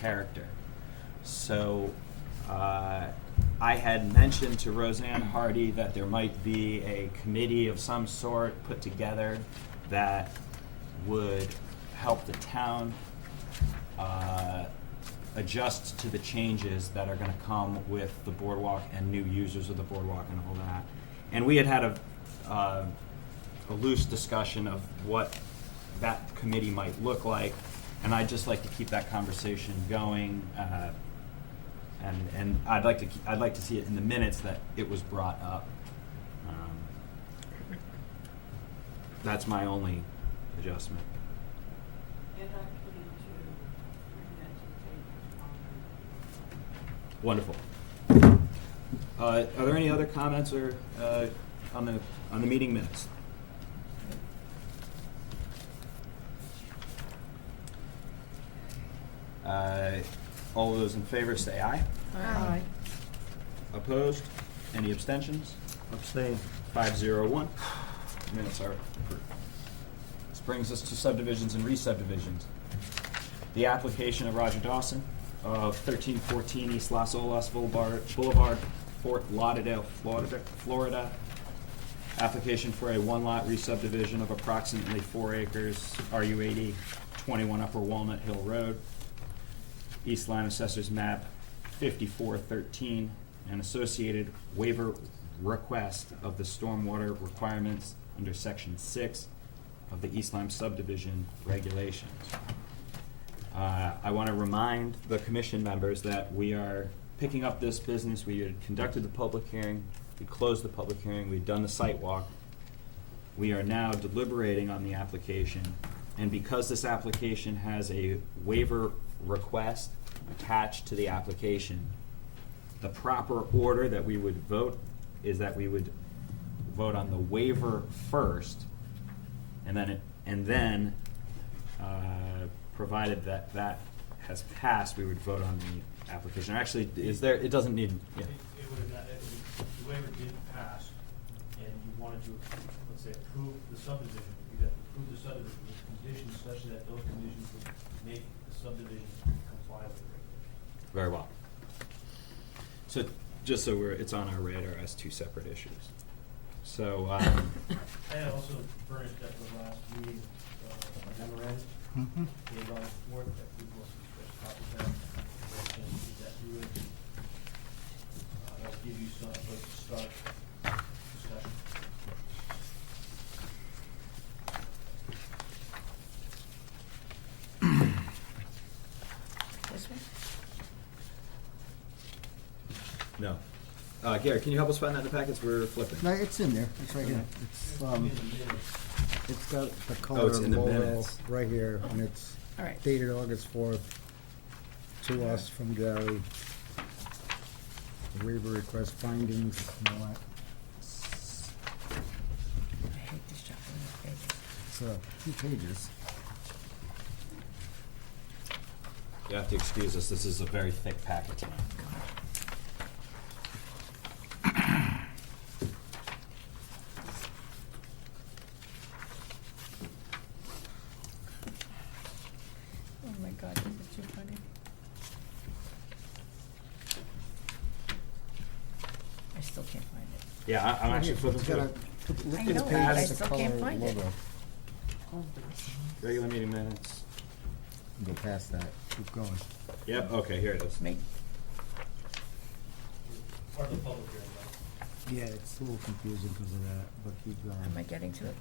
character. So I had mentioned to Roseanne Hardy that there might be a committee of some sort put together that would help the town adjust to the changes that are going to come with the boardwalk and new users of the boardwalk and all that. And we had a loose discussion of what that committee might look like, and I'd just like to keep that conversation going. And I'd like to see it in the minutes that it was brought up. That's my only adjustment. And actually to bring that to the table. Wonderful. Are there any other comments or on the meeting minutes? All those in favor say aye. Aye. Opposed? Any abstentions? Abstain. 501. Minutes are approved. This brings us to subdivisions and re-subdivisions. The application of Roger Dawson of 1314 East Las Olas Boulevard, Fort Lauderdale, Florida. Application for a one-lot re-subdivision of approximately 4 acres, RU 80, 21 Upper Walnut Hill Road, East Lyme Assessors Map 5413, an associated waiver request of the stormwater requirements under Section 6 of the East Lyme subdivision regulations. I want to remind the commission members that we are picking up this business. We had conducted the public hearing, we closed the public hearing, we've done the site walk. We are now deliberating on the application, and because this application has a waiver request attached to the application, the proper order that we would vote is that we would vote on the waiver first, and then provided that that has passed, we would vote on the application. Actually, it doesn't need, yeah. It would have not, the waiver did pass, and you wanted to, let's say, approve the subdivision. You'd have to approve the subdivision with conditions such that those conditions would make the subdivision comply with the regulation. Very well. So just so it's on our radar as two separate issues. So I had also furnished at the last meeting a memorandum. Gave on the board that we will switch copies out. And that you would, that'll give you some place to start discussion. This one? no. Gary, can you help us find that in the packets? We're flipping. No, it's in there. It's right here. It's got the color it's in the logo minutes. right here, and it's All right. dated August 4th to us from Gary. The waiver request findings and all that. I hate these chocolate pages. It's 2 pages. You have to excuse us. This is a very thick packet tonight. Oh my God, this is too funny. I still can't find it. Yeah, I'm actually flipping It's through got it. look I at the know, page but I with the still color can't find it. logo. Regular meeting minutes. Go past that. Keep going. Yep, okay, here it is. Make, Part of the public hearing, right? Yeah, it's a little confusing because of that, but keep am I going. getting to it?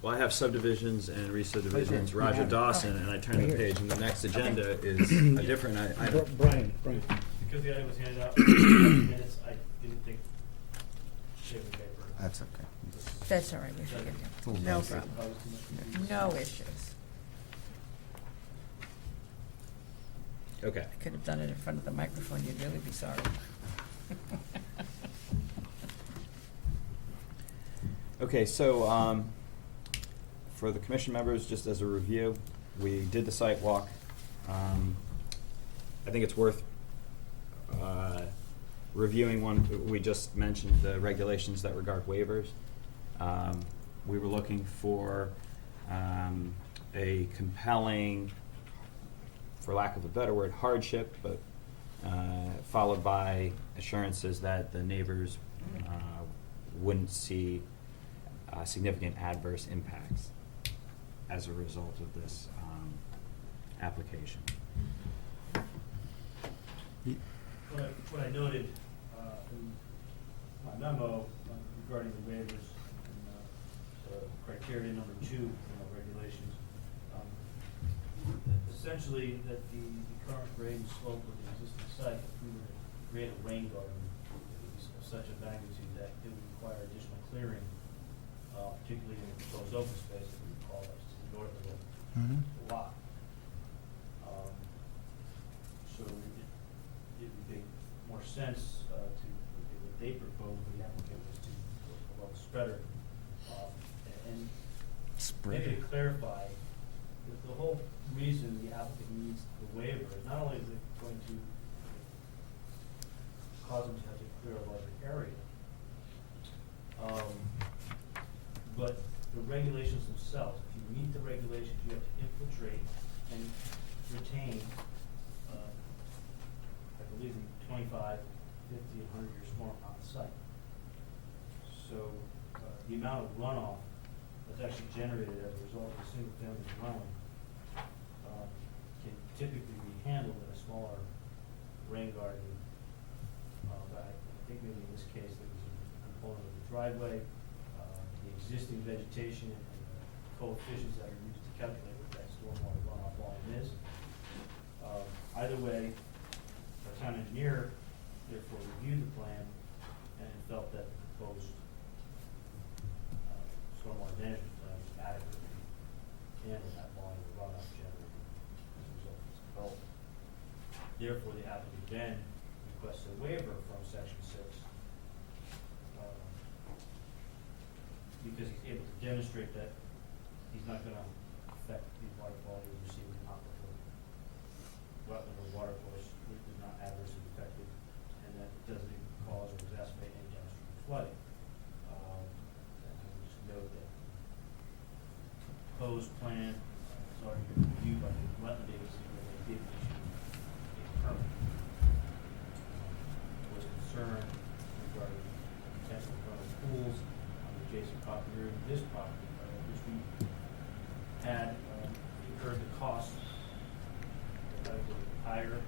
Well, I have subdivisions and re-subdivisions, You Roger have it. Dawson, Oh. and I turn Right the here. page, and the next agenda is a different item. Brian. Because the item was handed out in minutes, I didn't think shaving paper. That's okay. That's all right, we figured It's a little it. No messy. problem. That was too much confusion. No issues. Okay. I could have done it in front of the microphone, you'd really be sorry. Okay, so for the commission members, just as a review, we did the site walk. I think it's worth reviewing one. We just mentioned the regulations that regard waivers. We were looking for a compelling for lack of a better word, hardship, but followed by assurances that the neighbors wouldn't see significant adverse impacts as a result of this application. What I noted in my memo regarding the waivers and criteria number 2 in our regulations, essentially that the current grade and slope of the existing site, if we were to create a rain garden, is of such a magnitude that it would require additional clearing, particularly in the proposed open space that we would call that to the north of the lot. So it would make more sense what they proposed, the applicant was to go above the spreader. And maybe to clarify, the whole reason the applicant needs the waiver is not only is it going to cause them to have to clear a larger area, but the regulations themselves, if you meet the regulations, you have to infiltrate and retain, I believe, 25, 50, 100-year storm on site. So the amount of runoff that's actually generated as a result of a single-family dwelling can typically be handled in a smaller rain garden. But I think maybe in this case there was a component of the driveway, the existing vegetation, and the coefficients that are used to calculate what that stormwater runoff volume is. Either way, the town engineer therefore reviewed the plan and felt that the proposed stormwater management plan was adequately handle that volume of runoff generated as a result of this development. Therefore, the applicant then requests a waiver from section 6 because he's able to demonstrate that he's not going to affect the water quality of receiving aquifer, wetland or water course, which is not adversely affected, and that it doesn't cause or exacerbate any downstream flooding. And I would just note that proposed plan has already been reviewed by the wetland agency where they did issue a permit. There was concern regarding potential vernal pools on the adjacent property area to this property, which we had incurred the cost that would hire.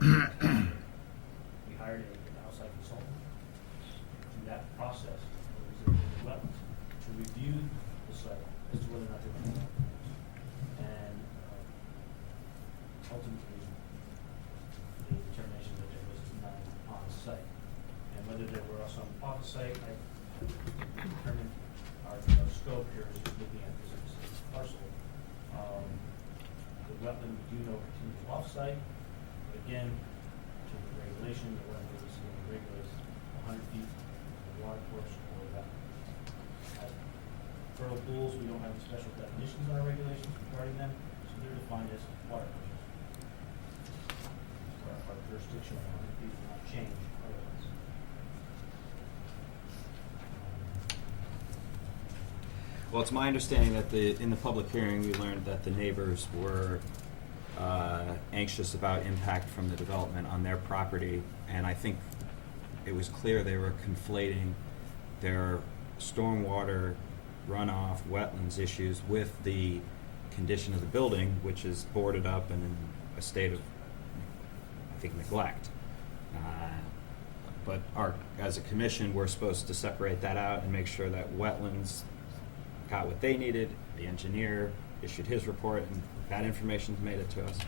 We hired an outside consultant through that process of visiting the wetlands to review the site as to whether or not there were any wetlands. And ultimately, the determination that there was none on the site. And whether there were some off the site, I determined our scope here is just looking at this specific parcel. The wetland we do know continues off-site, but again, to the regulation, the wetland agency regulates 100 feet from the water course or wetland. As fertile pools, we don't have any special definitions in our regulations regarding them, so they're defined as water courses. Our jurisdiction on 100 feet will not change otherwise. Well, it's my understanding that in the public hearing, we learned that the neighbors were anxious about impact from the development on their property, and I think it was clear they were conflating their stormwater runoff wetlands issues with the condition of the building, which is boarded up and in a state of, I think, neglect. But as a commission, we're supposed to separate that out and make sure that wetlands got what they needed. The engineer issued his report, and that information's made it to us.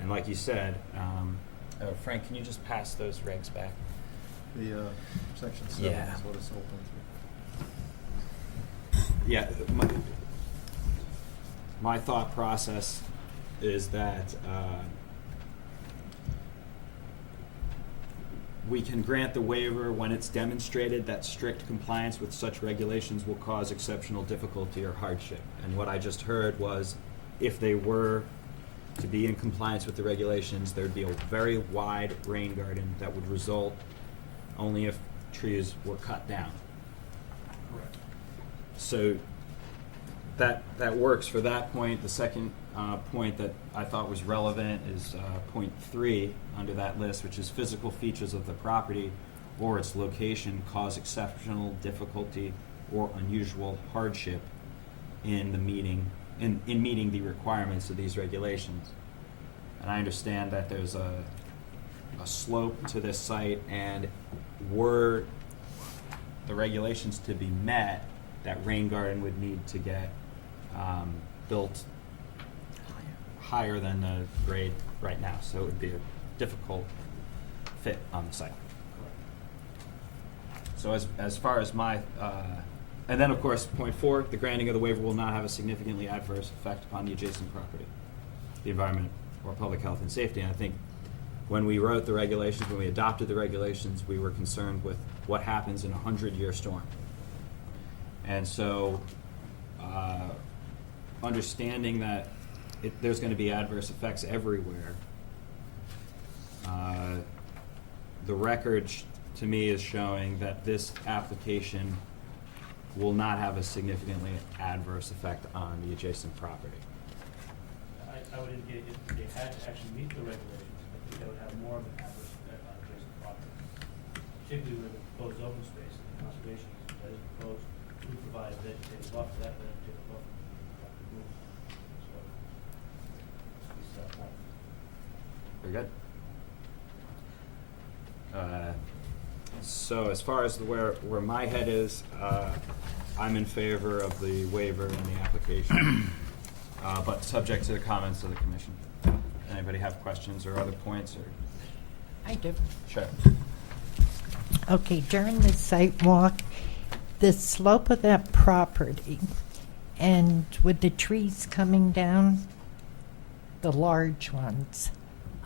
And like you said, Frank, can you just pass those regs back? The section 7 Yeah. is what it's open to. Yeah, my thought process is that we can grant the waiver when it's demonstrated that strict compliance with such regulations will cause exceptional difficulty or hardship. And what I just heard was, if they were to be in compliance with the regulations, there'd be a very wide rain garden that would result only if trees were cut down. Correct. So that works for that point. The second point that I thought was relevant is point 3 under that list, which is physical features of the property or its location cause exceptional difficulty or unusual hardship in meeting the requirements of these regulations. And I understand that there's a slope to this site, and were the regulations to be met, that rain garden would need to get built higher than the grade right now, so it would be a difficult fit on the site. So as far as my, and then of course, point 4, the granting of the waiver will not have a significantly adverse effect upon the adjacent property, the environment, or public health and safety. And I think when we wrote the regulations, when we adopted the regulations, we were concerned with what happens in a 100-year storm. And so, understanding that there's going to be adverse effects everywhere, the record to me is showing that this application will not have a significantly adverse effect on the adjacent property. I would indicate if they had to actually meet the regulations, I think that would have more of an adverse effect on adjacent property. Particularly with the proposed open space and the conservation easement that is proposed to provide vegetative buffer, that vegetative buffer would have to move. So, at least that point. Very good. So as far as where my head is, I'm in favor of the waiver and the application, but subject to the comments of the commission. Anybody have questions or other points? Or I do. sure. Okay, during the site walk, the slope of that property and with the trees coming down, the large ones,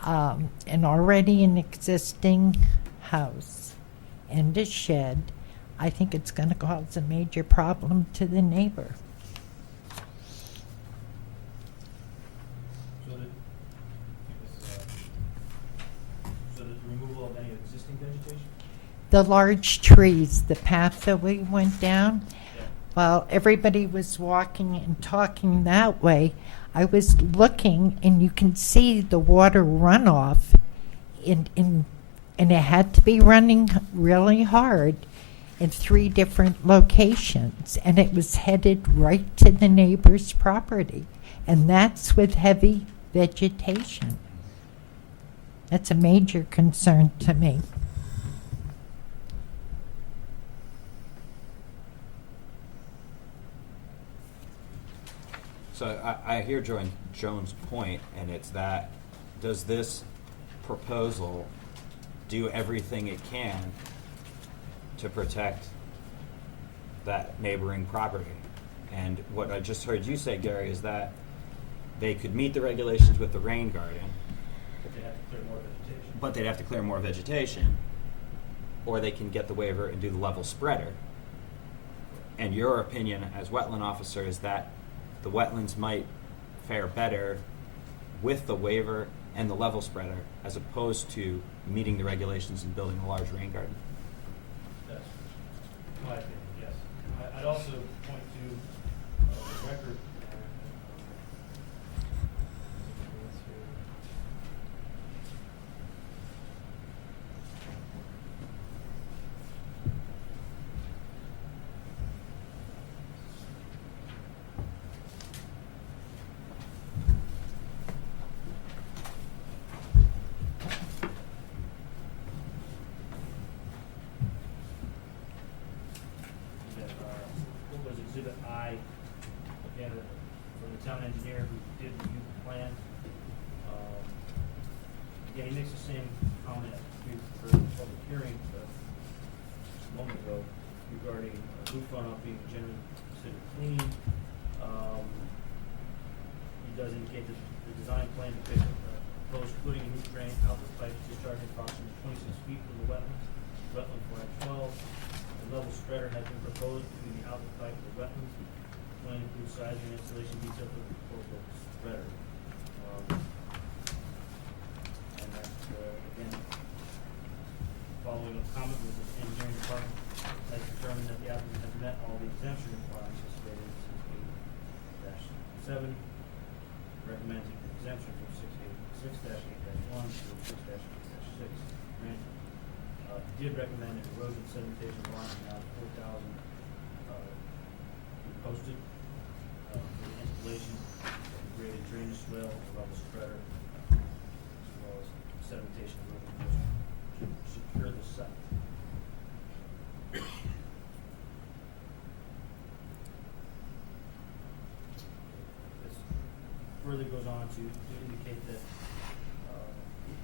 and already an existing house and a shed, I think it's going to cause a major problem to the neighbor. So the removal of any existing vegetation? The large trees, the path that we went down, Yeah. while everybody was walking and talking that way, I was looking and you can see the water runoff and it had to be running really hard in 3 different locations, and it was headed right to the neighbor's property, and that's with heavy vegetation. That's a major concern to me. So I hear Joan's point, and it's that, does this proposal do everything it can to protect that neighboring property? And what I just heard you say, Gary, is that they could meet the regulations with the rain garden, But they have to clear more vegetation. but they'd have to clear more vegetation, or they can get the waiver and do the level spreader. And your opinion as wetland officer is that the wetlands might fare better with the waiver and the level spreader as opposed to meeting the regulations and building a large rain garden. That's my opinion, yes. I'd also point to the record. What was Exhibit I, again, from the town engineer who did review the plan. Again, he makes the same comment we heard in the public hearing just a moment ago regarding roof runoff being generally considered clean. He does indicate that the design plan depicts proposed footing and roof drain outlet pipe discharging approximately 26 feet from the wetland flag 12. The level spreader has been proposed between the outlet pipe and the wetlands. The plan includes size and installation detail for the proposed level spreader. And that, again, following a comment with the engineering department has determined that the applicant has met all the exemption requirements as stated in did recommend an erosion sedimentation line amount of 4,000 be posted for the installation of a graded drainage swale, a level spreader, as well as sedimentation erosion post to secure the site. This further goes on to indicate that the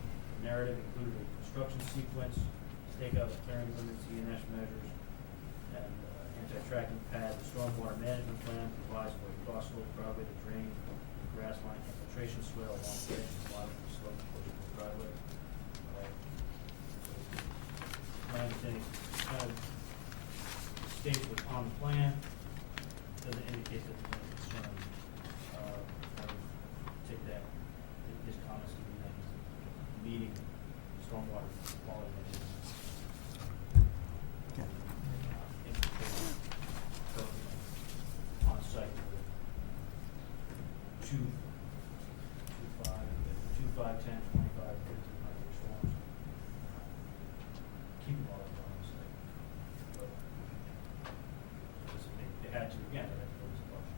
narrative included a construction sequence, stakeout of clearing limits, ENS measures, and anti-tracking pad. The stormwater management plan provides for a cross slope driveway to drain the grass line infiltration swale along the edge of the bottom of the slope portion of the driveway. My understanding kind of states what's on the plan, doesn't indicate that there's any concern. I would take that, his comments to be that he's meeting stormwater quality measures. Okay. Infiltrating currently on site with 2, 5, 10, 25, 50 micro storms. Keeping all that on site. But they had to, again, they had to build this question.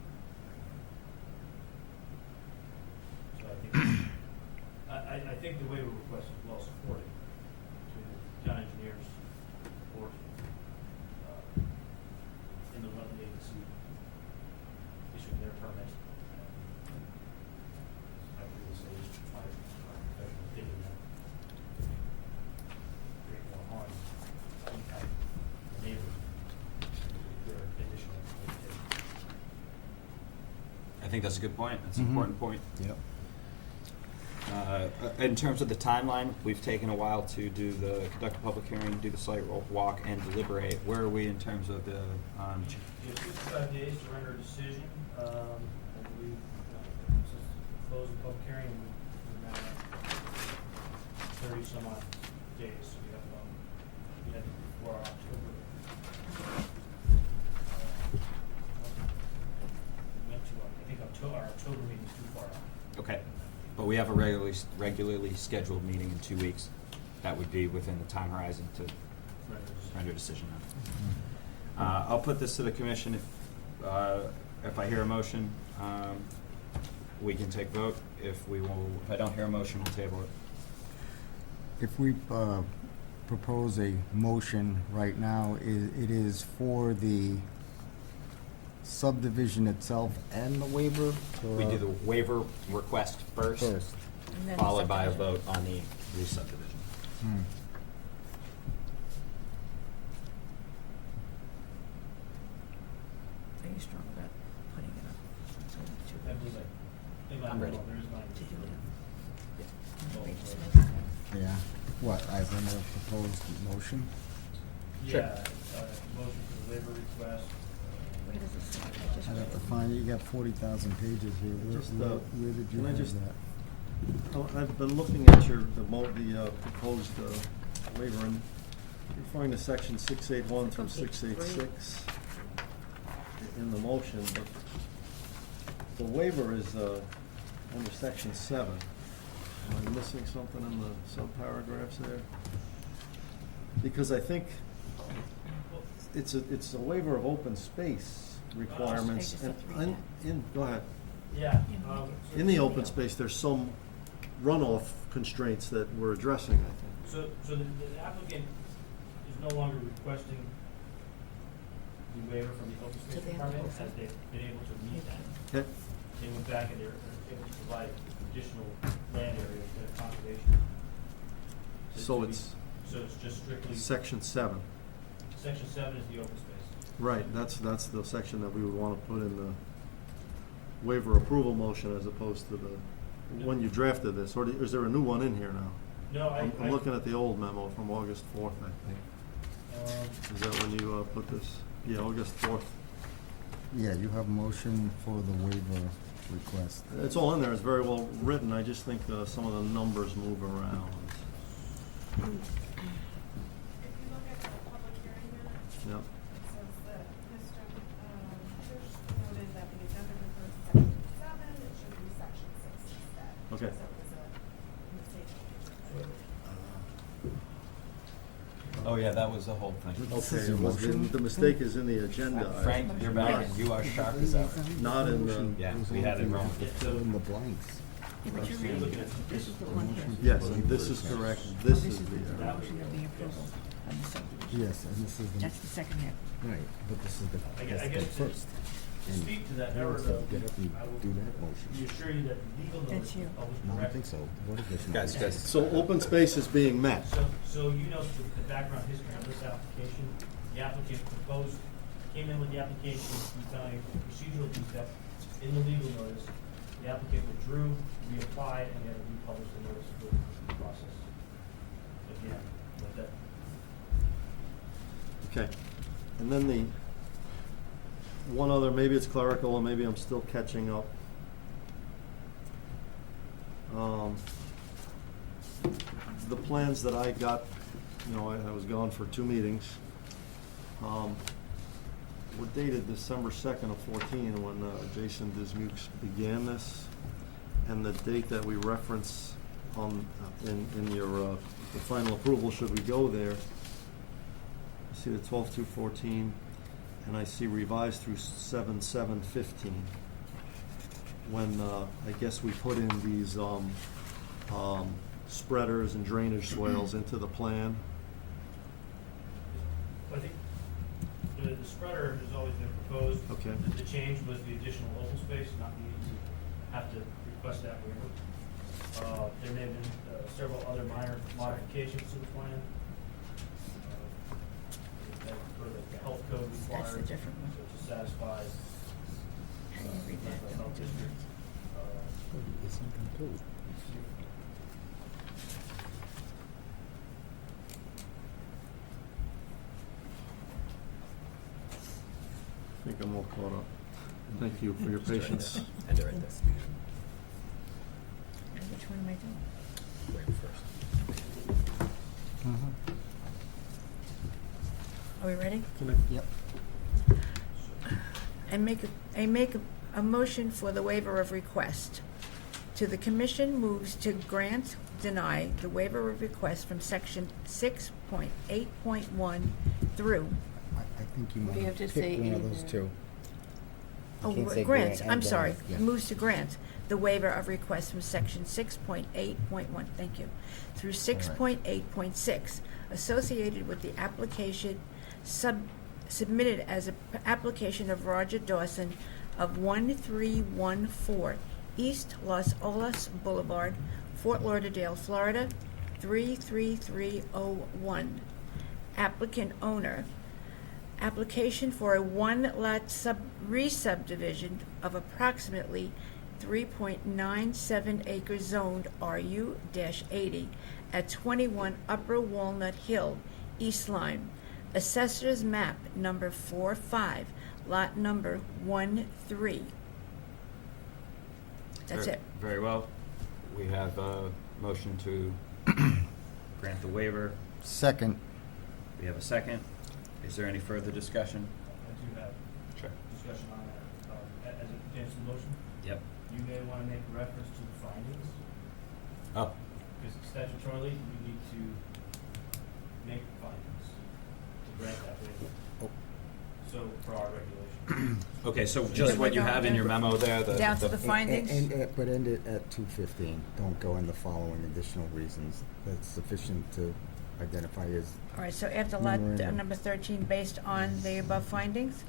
So I think, I think the waiver request is well supported to the town engineers report in the wetland agency issuing their permit. I believe this is my professional opinion that create more harm, impact the neighbors, their additional vegetation. I think that's a good point. That's an important point. Yep. In terms of the timeline, we've taken a while to conduct a public hearing, do the site walk, and deliberate. Where are we in terms of the, You have 55 days to render a decision. I believe, since close the public hearing, we're now at 30 some odd days. So we have before October. I think our October meeting is too far out. okay, but we have a regularly scheduled meeting in 2 weeks. That would be within the time horizon to render a decision on. I'll put this to the commission. If I hear a motion, we can take vote. If I don't hear a motion, we'll table it. If we propose a motion right now, it is for the subdivision itself and the waiver? We do the waiver request first, And then followed by a subdivision. vote on the re-subdivision. Are you strong about putting it up? So that you- I believe I I'm ready. There is language. To do it. Oh, We just right. make it. Yeah. What, as in the proposed motion? Sure. Yeah, motion for the waiver request. Where does it say? I just I'd read have to it. find it. You got 40,000 pages here. Where did you can I have just- that? Oh, I've been looking at the proposed waiver, and referring to section 681 through It's on page 686 in the motion, but the waiver is under section 7. Am I missing something in the subparagraphs there? Because I think it's a waiver of open space requirements. I just have to read that. Go ahead. Yeah. In the open space, there's some runoff constraints that we're addressing, I think. So the applicant is no longer requesting the waiver from the open So space they have to department, go as for- they've been able to meet that. Okay. They went back and they're able to provide additional land areas for conservation. So to it's So it's just strictly, section 7. section 7 is the open space. Right, that's the section that we would want to put in the waiver approval motion as opposed to when you drafted this, or is there a new one in here now? No, I'm looking at the old memo from August 4th, I think. Is that when you put this? Yeah, August 4th. Yeah, you have motion for the waiver request. It's all in there, it's very well written, I just think some of the numbers move around. If you look at the public hearing minutes, Yep. it says that Mr. Fish noted that the agenda refers to section 7, it should be section 6 instead. Okay. So it was a mistake. Oh, yeah, that was the whole thing. This Okay, is your it was, motion? the mistake is in the agenda. Frank, you're back, you are sharp as ever. Not in the, Yeah, we had it wrong. Fill in the blanks. Yeah, but you're reading, this is the one here. yes, this is correct, this This is is the the, motion of the approval of the subdivision. Yes, and this is the, That's the second half. right, but this is the, I that's guess the first. to And speak to that he error wants to though, get up and I will do that motion. reassure you that the legal That's notice you. was published No, I don't correctly. think so. What is this? Guys, guys, so open space is being met. So you know the background history on this application, the applicant proposed, came in with the application, we found a procedural defect in the legal notice. The applicant withdrew, reapplied, and we had to republish the notice for the process. Again, but that, Okay, and then the, one other, maybe it's clerical, and maybe I'm still catching up. The plans that I got, you know, I was gone for 2 meetings, were dated December 2nd of 14, when Jason Dismukes began this, and the date that we reference on, in your, the final approval, should we go there, I see the 12/2/14, and I see revised through 7/7/15. When, I guess we put in these, spreaders and drainage swales into the plan. I think the spreader has always been proposed. Okay. The change was the additional open space, not needing to have to request that waiver. There may have been several other minor modifications to the plan. That for the health code required. That's the different one. To satisfy. How do you read that? the health district. It's incomplete. I think I'm all caught up. Thank you for your patience. And right there. Which one am I doing? Wait first. Are we ready? Yep. I make a motion for the waiver of request. To the commission moves to grant, deny the waiver of request from section 6.8.1 through. I think you What do you want have to to say pick one of those either? two. Oh, can't say grant, grant I'm and sorry, deny, yeah. moves to grant the waiver of request from section 6.8.1, thank you, through 6.8.6, associated with the application submitted as an application of Roger Dawson of 1314 East Los Olas Boulevard, Fort Lauderdale, Florida, 33301. Applicant owner, application for a one-lot re-subdivision of approximately 3.97 acres zoned RU-80 at 21 Upper Walnut Hill, East Lyme. Assessor's map number 45, lot number 13. That's it. Very well. We have a motion to grant the waiver. Second. We have a second. Is there any further discussion? I do have Sure. discussion on that. As it pertains to the motion, Yep. you may want to make reference to the findings, Oh, because statutorily, you need to make findings to grant that waiver. Oh. So, for our regulation. okay, so just what you have in your memo there, Down to the findings? But end it at 2:15. Don't go in the following additional reasons. That's sufficient to identify as All right, so after lot Memorandum. number 13, based on the above findings?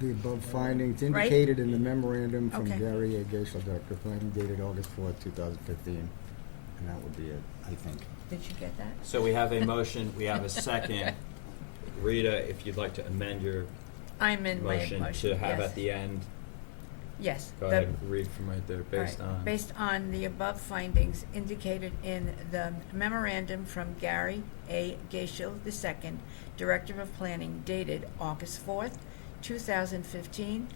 the above findings Right. indicated in the memorandum from Okay. Gary A. Geisel, Director of Planning, dated August 4th, 2015. And that would be it, I think. Did you get that? So we have a motion, we have a second. Rita, if you'd like to amend your I'm in my motion motion, to have yes. at the end, Yes. go the- ahead and read from right there, all based right, on. Based on the above findings indicated in the memorandum from Gary A. Geisel II, Director of Planning, dated August 4th, 2015.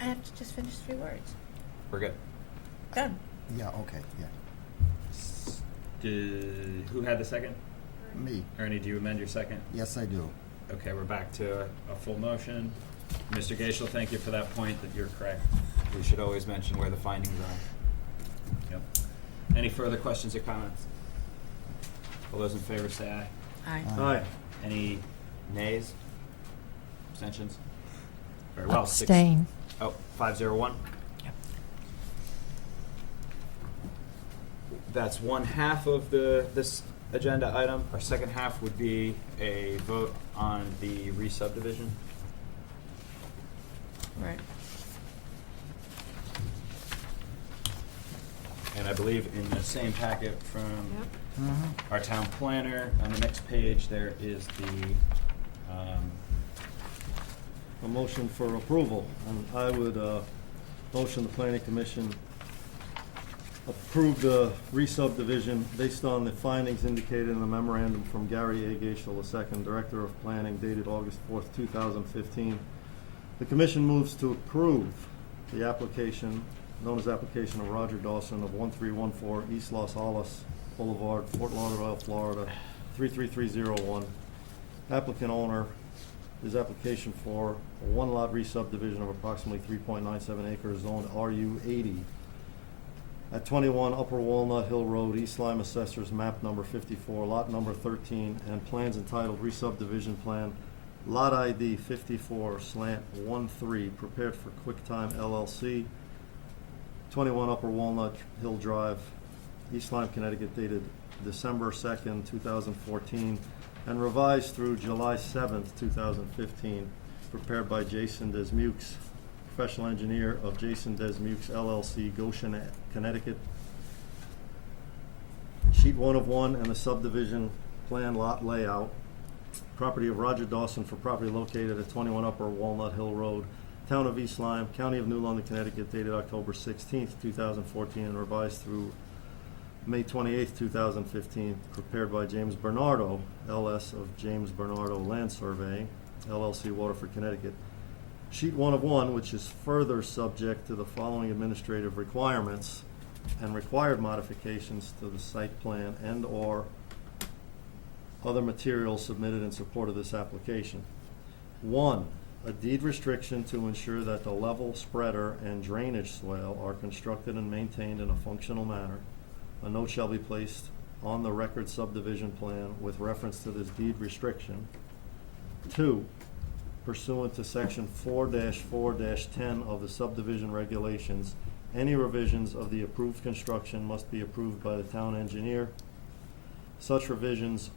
I have to just finish 3 words. We're good. Yeah, Done. okay, yeah. Who had the second? Me, Ernie, do you amend your second? yes, I do. Okay, we're back to a full motion. Mr. Geisel, thank you for that point, that you're correct. We should always mention where the findings are. Yep. Any further questions or comments? All those in favor say aye. Aye. Aye. Any nays? Abstentions? Very well. Abstain. 501. That's one half of this agenda item. Our second half would be a vote on the re-subdivision. Right. And I believe in the same packet from Yep. our town planner, on the next page, there is A motion for approval, and I would motion the planning commission approve the re-subdivision based on the findings indicated in the memorandum from Gary A. Gaishel II, Director of Planning, dated August 4th, 2015. The commission moves to approve the application, known as application of Roger Dawson of 1314 East Los Olas Boulevard, Fort Lauderdale, Florida, 33301. Applicant owner, his application for a one-lot re-subdivision of approximately 3.97 acres zoned RU 80 at 21 Upper Walnut Hill Road, East Lyme Assessors, map number 54, lot number 13, and plans entitled re-subdivision plan, lot ID 54/13, prepared for QuickTime LLC, 21 Upper Walnut Hill Drive, East Lyme, Connecticut, dated December 2nd, 2014, and revised through July 7th, 2015, prepared by Jason Desmukes, professional engineer of Jason Desmukes LLC, Goshen, Connecticut. Sheet 1 of 1 and the subdivision plan lot layout. Property of Roger Dawson for property located at 21 Upper Walnut Hill Road, Town of East Lyme, County of New London, Connecticut, dated October 16th, 2014, and revised through May 28th, 2015, prepared by James Bernardo, LS of James Bernardo Land Surveying, LLC, Waterford, Connecticut. Sheet 1 of 1, which is further subject to the following administrative requirements and required modifications to the site plan and/or other materials submitted in support of this application. 1, a deed restriction to ensure that the level spreader and drainage swale are constructed and maintained in a functional manner. A note shall be placed on the record subdivision plan with reference to this deed restriction. 2, pursuant to section 4-4-10 of the subdivision regulations, any revisions of the approved construction must be approved by the town engineer. Such revisions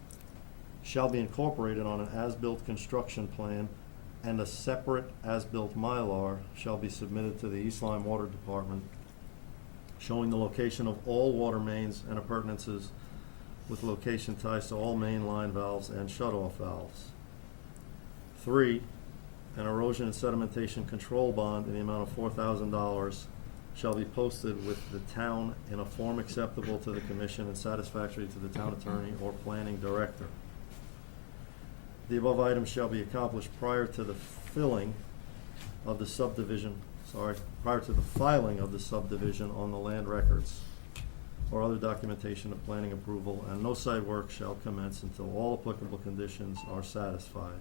shall be incorporated on an as-built construction plan, and a separate as-built Mylar shall be submitted to the East Lyme Water Department, showing the location of all water mains and appurtenances with location ties to all main line valves and shut-off valves. 3, an erosion and sedimentation control bond in the amount of $4,000 shall be posted with the town in a form acceptable to the commission and satisfactory to the town attorney or planning director. The above items shall be accomplished prior to the filing of the subdivision on the land records or other documentation of planning approval, and no site work shall commence until all applicable conditions are satisfied.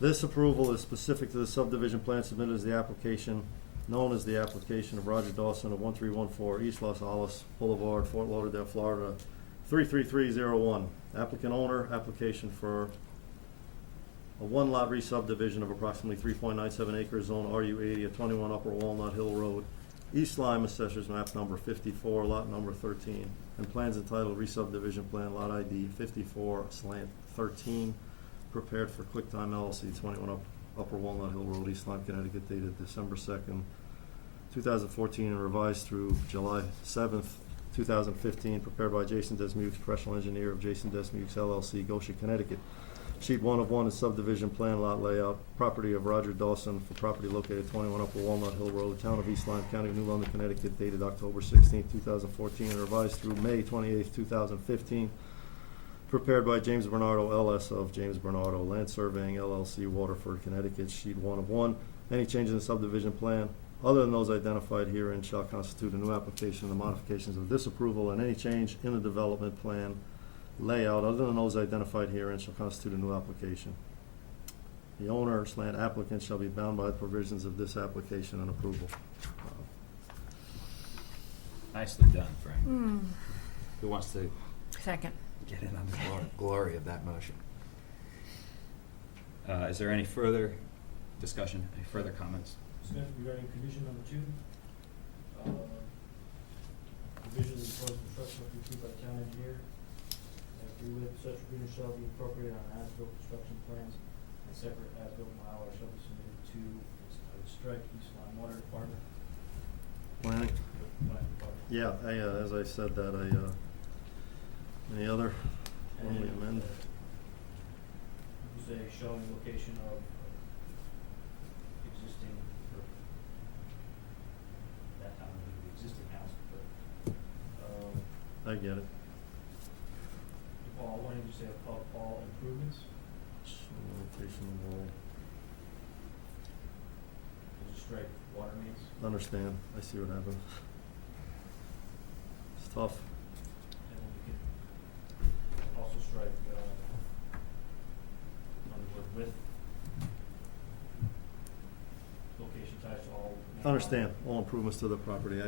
This approval is specific to the subdivision plan submitted as the application, known as the application of Roger Dawson of 1314 East Los Olas Boulevard, Fort Lauderdale, Florida, 33301. Applicant owner, application for a one-lot re-subdivision of approximately 3.97 acres, zone RU 80 at 21 Upper Walnut Hill Road, East Lyme, Assessors map number 54, lot number 13, and plans entitled re-subdivision plan, lot ID 54/13, prepared for QuickTime LLC, 21 Upper Walnut Hill Road, East Lyme, Connecticut, dated December 2nd, 2014, and revised through July 7th, 2015, prepared by Jason Desmukes, professional engineer of Jason Desmukes LLC, Goshen, Connecticut. Sheet 1 of 1 is subdivision plan lot layout, property of Roger Dawson for property located at 21 Upper Walnut Hill Road, Town of East Lyme, County of New London, Connecticut, dated October 16, 2014, and revised through May 28, 2015, prepared by James Bernardo, LS of James Bernardo Land Surveying, LLC, Waterford, Connecticut. Sheet 1 of 1. Any changes in the subdivision plan other than those identified herein shall constitute a new application. The modifications of this approval and any change in the development plan layout other than those identified herein shall constitute a new application. The owner/applicant shall be bound by the provisions of this application and approval. Nicely done, Frank. Who wants to Second. get in on the glory of that motion? Is there any further discussion, any further comments? Smith, regarding condition number 2, revisions of proposed construction must be approved by the town engineer. I agree with, such revision shall be incorporated on as-built construction plans, and separate as-built Mylar shall be submitted to, I would strike East Lyme Water Department. Planning? Planning Department. Yeah, as I said that, any other, when we amend? You say showing location of existing, or that time would be the existing house, but, I get it. Paul, why did you say of all improvements? Location of all, Did you strike water mains? understand, I see what happened. It's tough. And then you could also strike, on the word with, location ties to all. main Understand, lines. all improvements to the property, I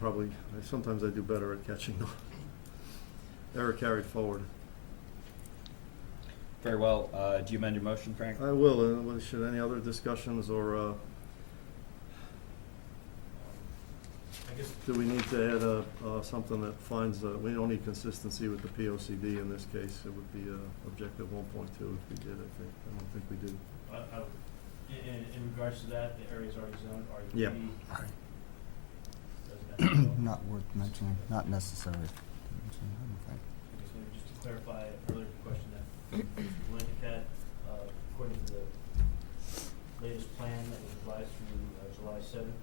probably, sometimes I do better at catching the error carried forward. Very well. Do you amend your motion, Frank? I will, should any other discussions, or, I guess, do we need to add, something that finds, we don't need consistency with the POCD in this case, it would be, objective 1.2 if we did, I think, I don't think we do. I would, in regards to that, the area's already zoned RUP. Yeah. Doesn't have to go. Not worth mentioning, not necessary to mention, I don't think. I guess maybe just to clarify an earlier question that Mr. Blankenship had, according to the latest plan that was revised through July 7th,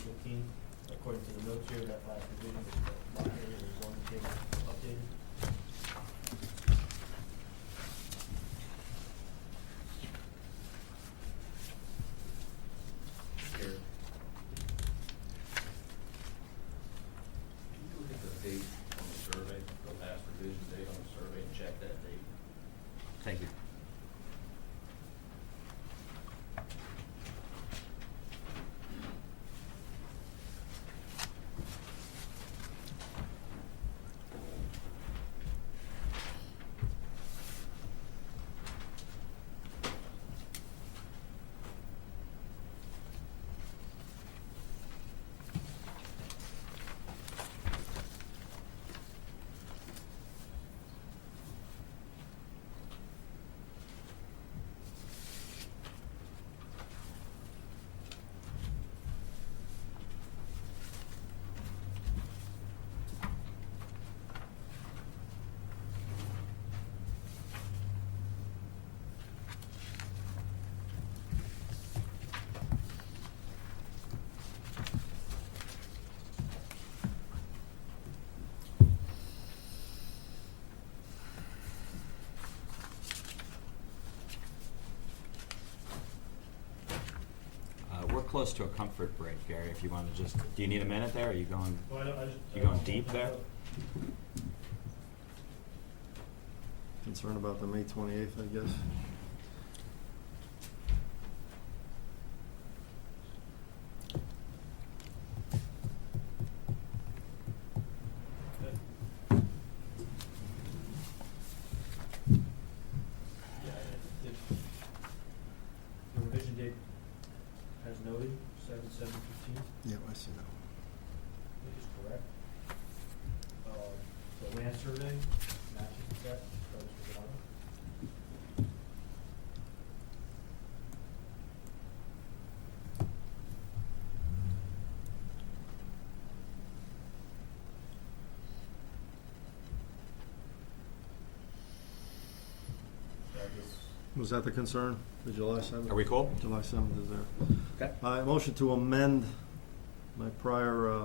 2015, according to the notes here, that last revision was the lot area and zoning table updated. Here. Can you look at the date on the survey, the last revision date on the survey, and check that date? Thank you. We're close to a comfort break, Gary, if you want to just, do you need a minute there, or are you going, Well, I just. you going deep there? Concerned about the May 28th, I guess. Yeah, if the revision date as noted, 7/7/15, Yeah, I see that. is correct. The land survey matches that, that was provided. That is, Was that the concern, the July 7th? Are we cool? July 7th is there. Okay. Motion to amend my prior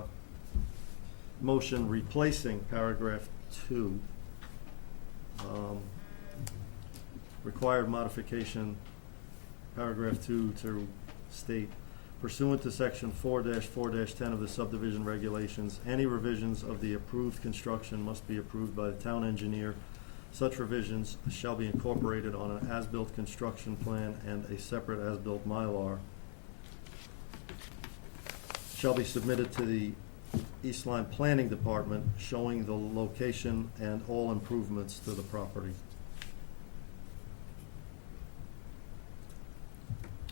motion replacing paragraph 2. Required modification, paragraph 2 to state, pursuant to section 4-4-10 of the subdivision regulations, any revisions of the approved construction must be approved by the town engineer. Such revisions shall be incorporated on an as-built construction plan and a separate as-built Mylar shall be submitted to the East Lyme Planning Department showing the location and all improvements to the property.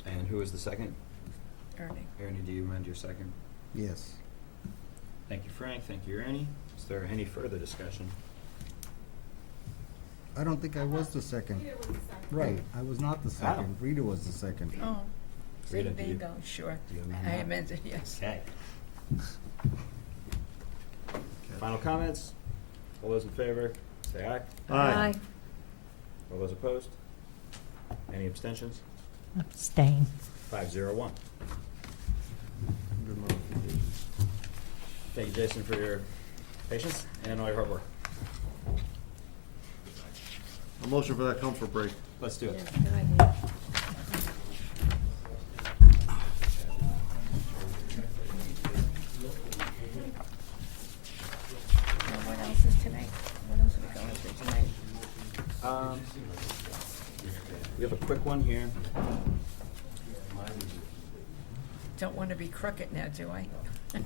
And who is the second? Ernie. Ernie, do you amend your second? Yes. Thank you, Frank. Thank you, Ernie. Is there any further discussion? I don't think I was the second. Peter was the second. Right, I was not the second. Rita was the second. Oh, so Rita, there do you you- go, sure. do you amend I that? amended, yes. Okay. Final comments? All those in favor, say aye. Aye. All those opposed? Any abstentions? Abstain. 501. Good modification. Thank you, Jason, for your patience and all your hard work. A motion for that comfort break. Let's do Yeah, it. good idea. Now, what else is tonight? What else are we going through tonight? We have a quick one here. Don't want to be crooked now, do I? Are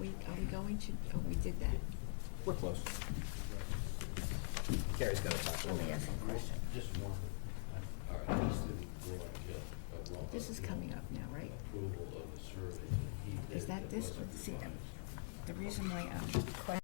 we going to, oh, we did that. We're close. Carrie's got to talk to Let me me. ask a question. Just one. All right, he's the Roy This is coming up now, right? approval of the survey that he did. Is that this, or see, the reason why I'm questioning